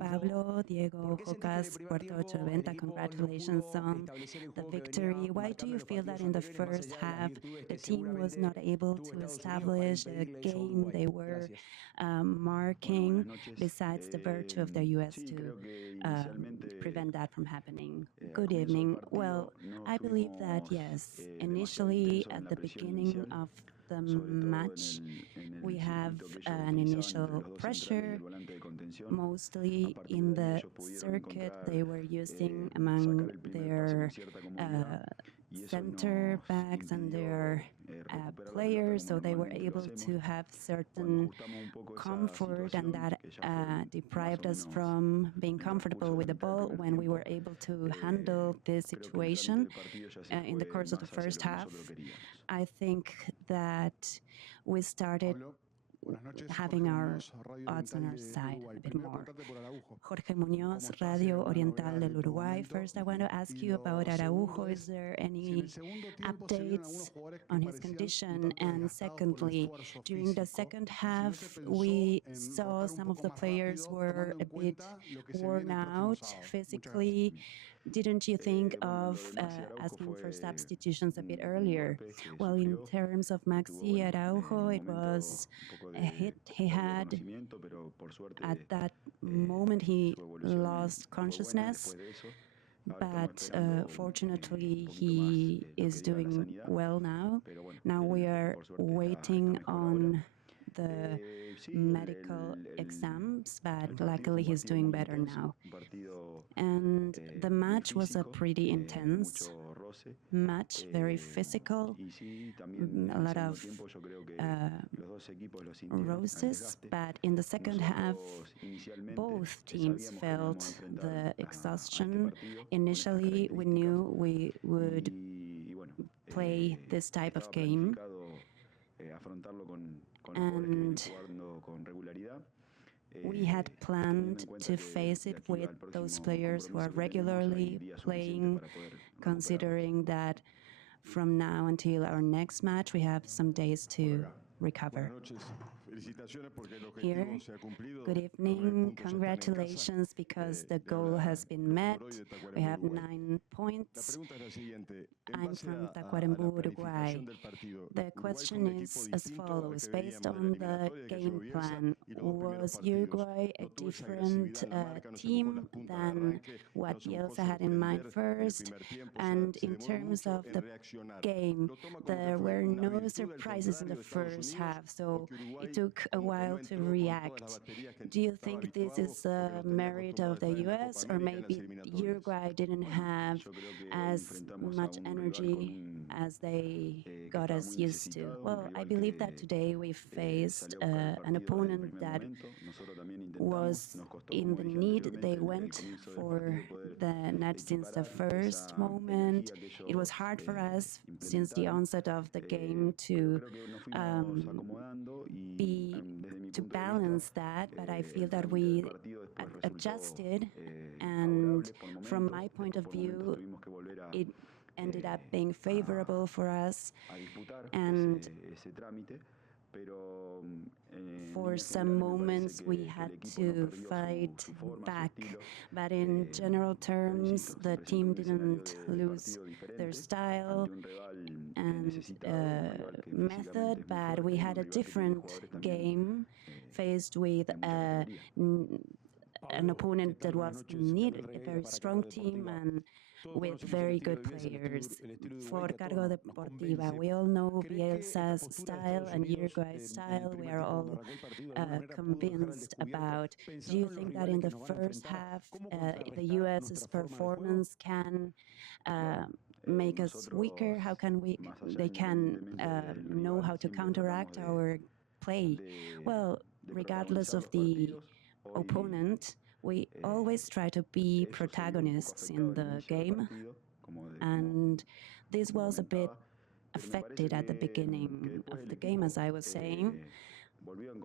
Pablo, Diego, Jocas, Puerto Ochoventa, congratulations on the victory. Why do you feel that in the first half the team was not able to establish a game they were marking, besides the virtue of the US to prevent that from happening? Good evening. Well, I believe that yes, initially at the beginning of the match, we have an initial pressure, mostly in the circuit they were using among their center backs and their players, so they were able to have certain comfort, and that deprived us from being comfortable with the ball when we were able to handle this situation in the course of the first half. I think that we started having our odds on our side a bit more. Jorge Muñoz, Radio Oriental del Uruguay. First, I want to ask you about Araujo. Is there any updates on his condition? And secondly, during the second half, we saw some of the players were a bit worn out physically. Didn't you think of asking for substitutions a bit earlier? Well, in terms of Maxi Araujo, it was a hit he had. At that moment, he lost consciousness, but fortunately, he is doing well now. Now we are waiting on the medical exams, but luckily he's doing better now. And the match was a pretty intense match, very physical, a lot of roses, but in the second half, both teams felt the exhaustion. Initially, we knew we would play this type of game, and we had planned to face it with those players who are regularly playing, considering that from now until our next match, we have some days to recover. Here, good evening, congratulations, because the goal has been met. We have 9 points. I'm from Tacuarembó, Uruguay. The question is as follows. Based on the game plan, was Uruguay a different team than what Bielsa had in mind first? And in terms of the game, there were no surprises in the first half, so it took a while to react. Do you think this is a merit of the US, or maybe Uruguay didn't have as much energy as they got us used to? Well, I believe that today we faced an opponent that was in the need. They went for the net since the first moment. It was hard for us since the onset of the game to balance that, but I feel that we adjusted, and from my point of view, it ended up being favorable for us, and for some moments we had to fight back, but in general terms the team didn't lose their style and method, but we had a different game faced with an opponent that was in need, a very strong team, and with very good players. For Cargo Deportiva, we all know Bielsa's style and Uruguay's style. We are all convinced about. Do you think that in the first half, the US's performance can make us weaker? How can they can know how to counteract our play? Well, regardless of the opponent, we always try to be protagonists in the game, and this was a bit affected at the beginning of the game, as I was saying,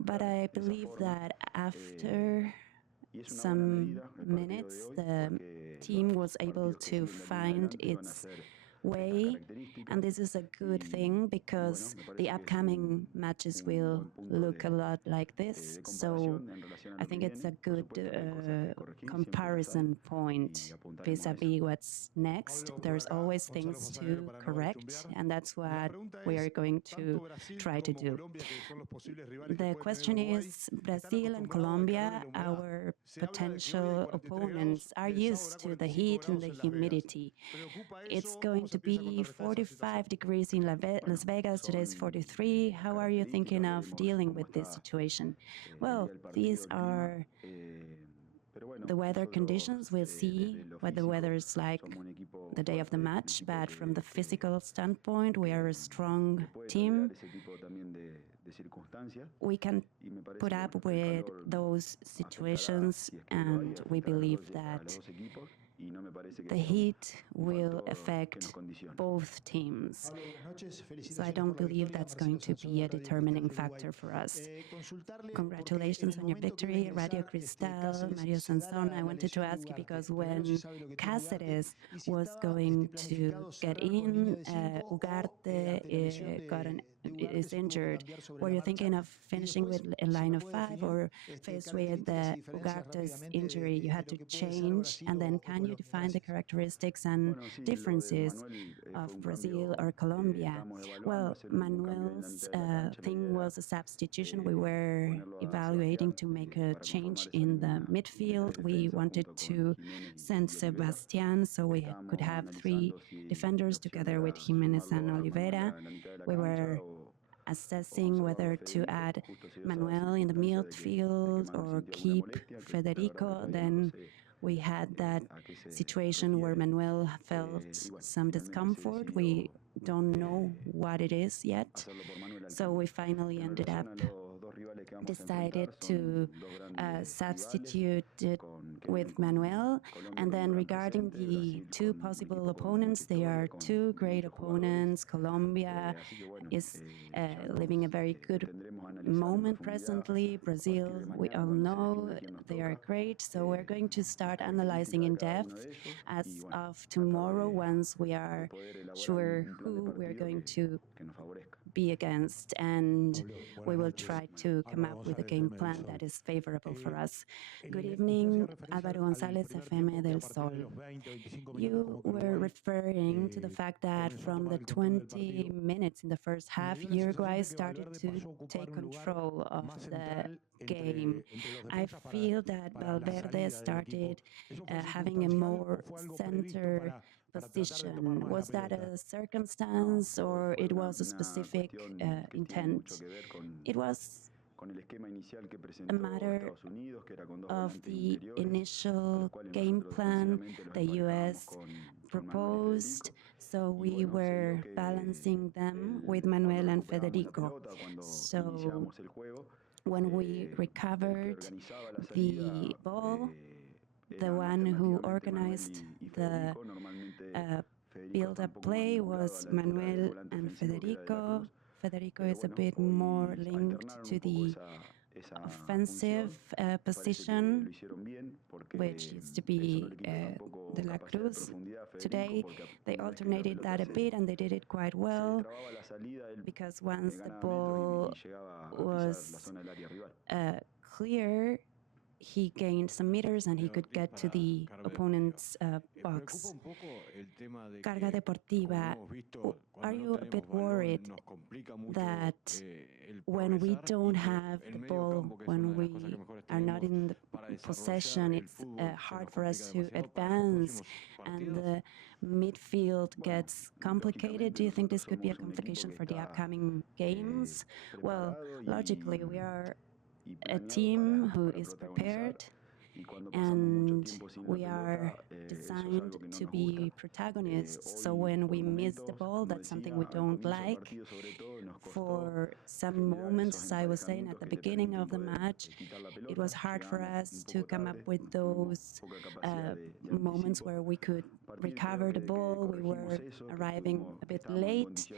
but I believe that after some minutes the team was able to find its way, and this is a good thing because the upcoming matches will look a lot like this. So I think it's a good comparison point vis-a-vis what's next. There's always things to correct, and that's what we are going to try to do. The question is, Brazil and Colombia, our potential opponents, are used to the heat and the humidity. It's going to be 45 degrees in Las Vegas. Today is 43. How are you thinking of dealing with this situation? Well, these are the weather conditions. We'll see what the weather is like the day of the match, but from the physical standpoint, we are a strong team. We can put up with those situations, and we believe that the heat will affect both teams. So I don't believe that's going to be a determining factor for us. Congratulations on your victory, Radio Cristal, Mario Sansón. I wanted to ask you because when Cáceres was going to get in, Ugarte is injured. Were you thinking of finishing with a line of 5, or faced with the Ugarte's injury, you had to change? And then can you define the characteristics and differences of Brazil or Colombia? Well, Manuel's thing was a substitution. We were evaluating to make a change in the midfield. We wanted to send Sebastian so we could have 3 defenders together with Jimenez and Oliveira. We were assessing whether to add Manuel in the midfield or keep Federico. Then we had that situation where Manuel felt some discomfort. We don't know what it is yet. So we finally ended up decided to substitute it with Manuel. And then regarding the 2 possible opponents, they are 2 great opponents. Colombia is living a very good moment presently. Brazil, we all know they are great. So we're going to start analyzing in depth as of tomorrow, once we are sure who we're going to be against, and we will try to come up with a game plan that is favorable for us. Good evening, Álvaro González, FM del Sol. You were referring to the fact that from the 20 minutes in the first half, Uruguay started to take control of the game. I feel that Valverde started having a more center position. Was that a circumstance, or it was a specific intent? It was a matter of the initial game plan the US proposed, so we were balancing them with Manuel and Federico. So when we recovered the ball, the one who organized the build-up play was Manuel and Federico. Federico is a bit more linked to the offensive position, which used to be De La Cruz. Today, they alternated that a bit, and they did it quite well, because once the ball was clear, he gained some meters and he could get to the opponent's box. Carga Deportiva, are you a bit worried that when we don't have the ball, when we are not in the possession, it's hard for us to advance and the midfield gets complicated? Do you think this could be a complication for the upcoming games? Well, logically, we are a team who is prepared, and we are designed to be protagonists. So when we miss the ball, that's something we don't like. For some moments, as I was saying at the beginning of the match, it was hard for us to come up with those moments where we could recover the ball. We were arriving a bit late,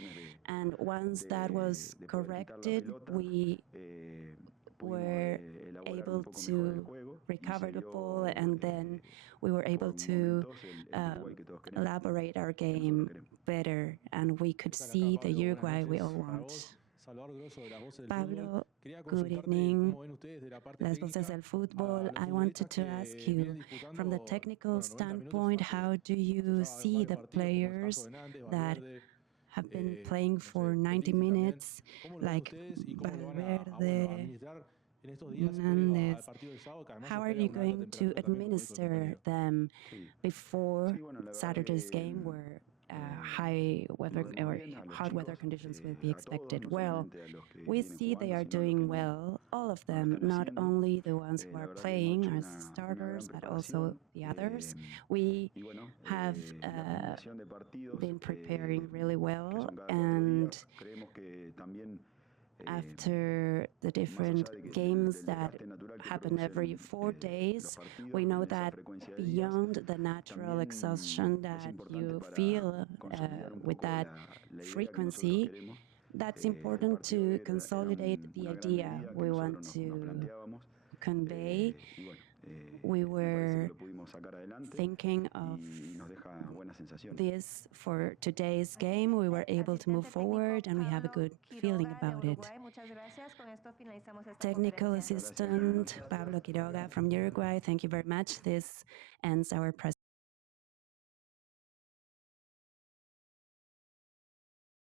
and once that was corrected, we were able to recovered the ball, and then we were able to elaborate our game better, and we could see the Uruguay we all want. Pablo, good evening. Las Voces del Fútbol. I wanted to ask you, from the technical standpoint, how do you see the players that have been playing for 90 minutes, like Valverde, Hernandez? How are you going to administer them before Saturday's game, where high weather or hot weather conditions will be expected? Well, we see they are doing well, all of them, not only the ones who are playing as starters, but also the others. We have been preparing really well, and after the different games that happen every 4 days, we know that beyond the natural exhaustion that you feel with that frequency, that's important to consolidate the idea we want to convey. We were thinking of this for today's game. We were able to move forward, and we have a good feeling about it. Technical assistant Pablo Quiroga from Uruguay, thank you very much. This ends our presentation.